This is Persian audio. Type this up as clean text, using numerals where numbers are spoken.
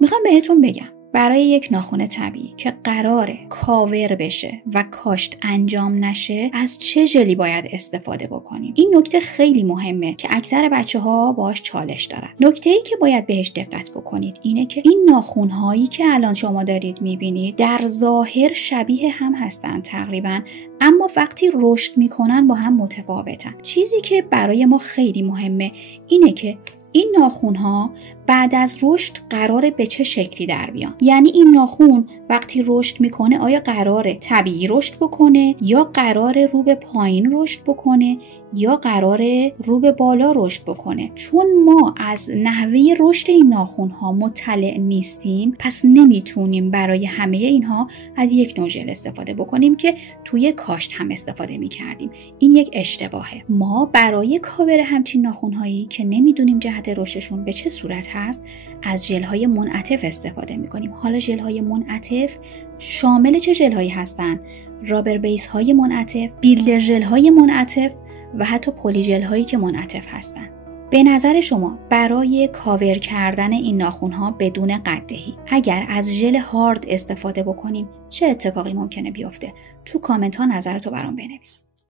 میخوام بهتون بگم برای یک ناخن طبیعی که قراره کاور بشه و کاشت انجام نشه از چه ژلی باید استفاده بکنیم. این نکته خیلی مهمه که اکثر بچه‌ها باهاش چالش دارن. نکته‌ای که باید بهش دقت بکنید اینه که این ناخن‌هایی که الان شما دارید می‌بینید در ظاهر شبیه هم هستن تقریبا، اما وقتی رشد میکنن با هم متفاوتن. چیزی که برای ما خیلی مهمه اینه که این ناخن‌ها بعد از رشد قراره به چه شکلی در بیان. یعنی این ناخن وقتی رشد میکنه آیا قراره طبیعی رشد بکنه یا قراره رو به پایین رشد بکنه یا قراره رو به بالا رشد بکنه. چون ما از نحوه رشد این ناخن‌ها مطلع نیستیم، پس نمیتونیم برای همه اینها از یک نوع ژل استفاده بکنیم که توی کاشت هم استفاده میکردیم. این یک اشتباهه. ما برای کاور همچین ناخن‌هایی که نمیدونیم جهت رشدشون به چه صورت هست از ژل‌های منعطف استفاده میکنیم. حالا ژل‌های منعطف شامل چه ژل‌هایی هستن؟ رابر بیس های منعطف، بیلدر ژل‌های منعطف و حتی پلی ژل هایی که منعطف هستن. به نظر شما برای کاور کردن این ناخن‌ها بدون قددهی اگر از ژل هارد استفاده بکنیم چه اتفاقی ممکنه بیفته؟ تو کامنت ها نظرتو برام بنویس.